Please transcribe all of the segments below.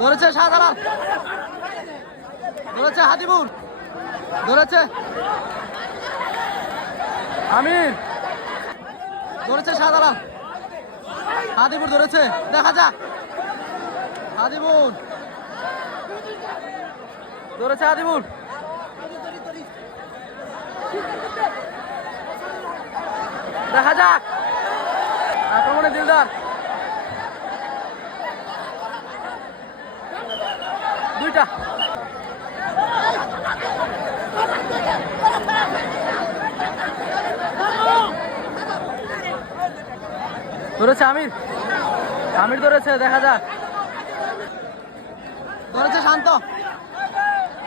ধরেছে শাহজালাল, ধরেছে হাদিবুর, ধরেছে আমির, ধরেছে শাহজালাল, হাদিবুর ধরেছে, দেখা যাক হাদিবুর, ধরেছে হাদিবুর, দেখা যাক আক্রমণে দিলদার, দুইটা ধরেছে আমির, আমির ধরেছে, দেখা যাক, ধরেছে শান্ত,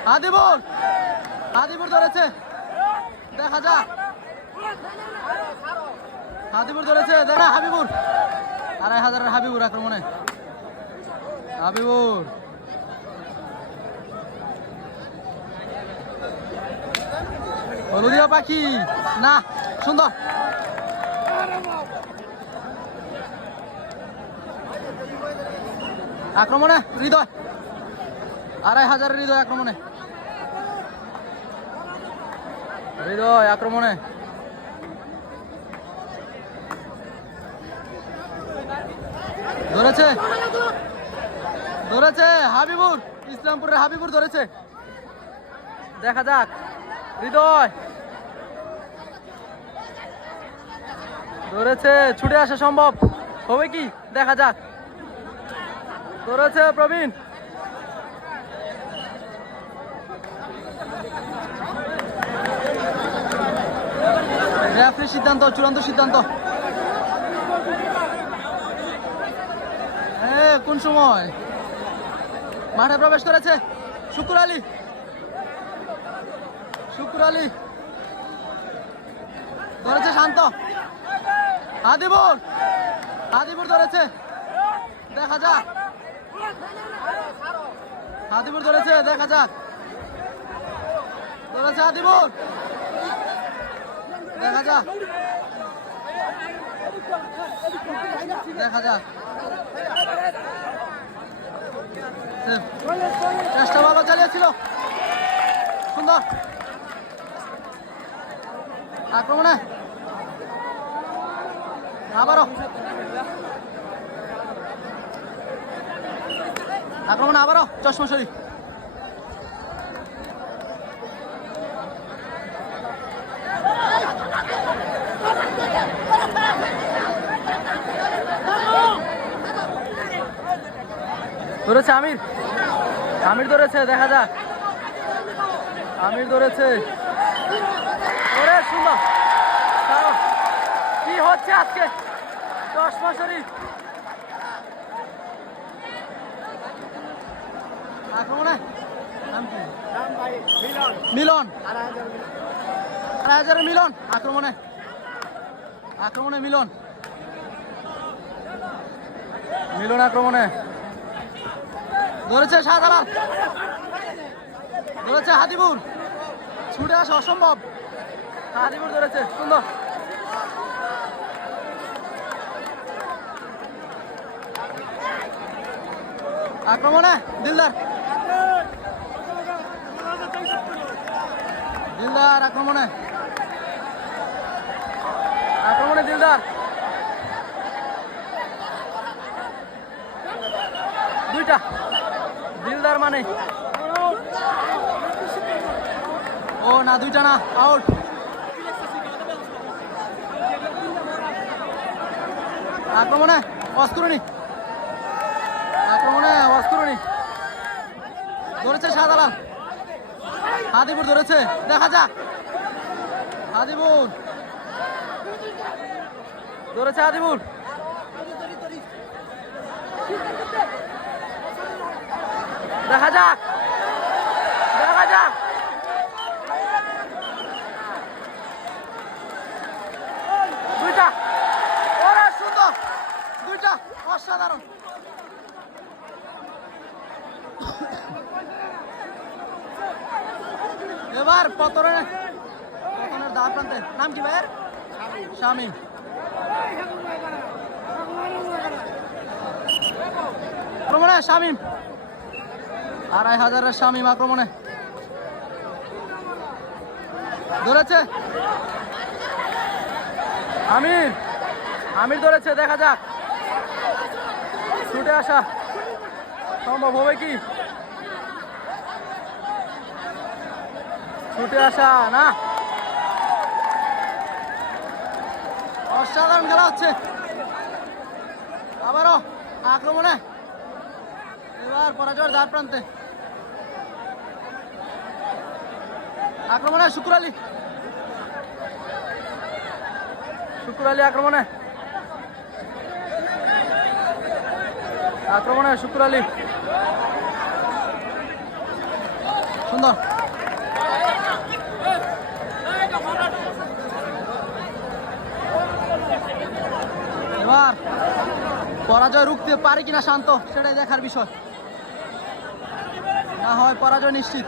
হাদিবুর, হাদিবুর ধরেছে, দেখা যাক হাদিবুর ধরেছে, দেখা হাবিবুর, 2500 হাবিবুর আক্রমণে, হাবিবুর হলুদিয়া পাখি না, সুন্দর আক্রমণে হৃদয়, 2500 হৃদয় আক্রমণে, হৃদয় আক্রমণে, ধরেছে, ধরেছে হাবিবুর, ইসলামপুরের হাবিবুর ধরেছে, দেখা যাক হৃদয় ধরেছে, ছুটে আসা সম্ভব হবে কি, দেখা যাক, ধরেছে প্রবীণ, রেফারির সিদ্ধান্ত, চূড়ান্ত সিদ্ধান্ত, কোন সময় মাঠে প্রবেশ করেছে শুকুর আলী, শুকুর আলী ধরেছে শান্ত, হাদিবুর, হাদিবুর ধরেছে, দেখা যাক হাদিবুর ধরেছে, দেখা যাক, ধরেছে হাদিবুর, দেখা যাক, দেখা যাক, চেষ্টা ভালো চালিয়েছিল, সুন্দর আক্রমণে, আবারও আক্রমণে, আবারও চশমা শরীফ, ধরেছে আমির, আমির ধরেছে, দেখা যাক, আমির ধরেছে, ওরে সুন্দর, কি হচ্ছে আজকে চশমা শরীফ আক্রমণে, মিলন, 2500 মিলন আক্রমণে, আক্রমণে মিলন, মিলন আক্রমণে, ধরেছে শাহজালাল, ধরেছে হাদিবুর, ছুটে আসা অসম্ভব, হাদিবুর ধরেছে, সুন্দর আক্রমণে দিলদার, দিলদার আক্রমণে, আক্রমণে দিলদার, দুইটা দিলদার মানে, ও না দুইটা না, আউট, আক্রমণে অস্ত্রণী, আক্রমণে অস্ত্রণী, ধরেছে শাহজালাল, হাদিবুর ধরেছে, দেখা যাক হাদিবুর, ধরেছে হাদিবুর, দেখা যাক, দেখা যাক, দুইটা, ওরা সুন্দর, দুইটা অসাধারণ, এবার পতনের দা প্রান্তে, নাম কি ভাইয়ের? শামীম, আক্রমণে শামীম, 2500-এর শামীম আক্রমণে ধরেছে আমির। আমির ধরেছে, দেখা যাক ছুটে আসা সম্ভব হবে কি। ছুটে আসা না, অসাধারণ খেলা হচ্ছে। আবারও আক্রমণে, এবার পরাজয়ের দ্বার প্রান্তে আক্রমণে শুকুর আলী। শুকুর আলী আক্রমণে, আক্রমণে শুকুর আলী, সুন্দর। এবার পরাজয় রুখতে পারে কিনা শান্ত, সেটাই দেখার বিষয়। না হয় পরাজয় নিশ্চিত।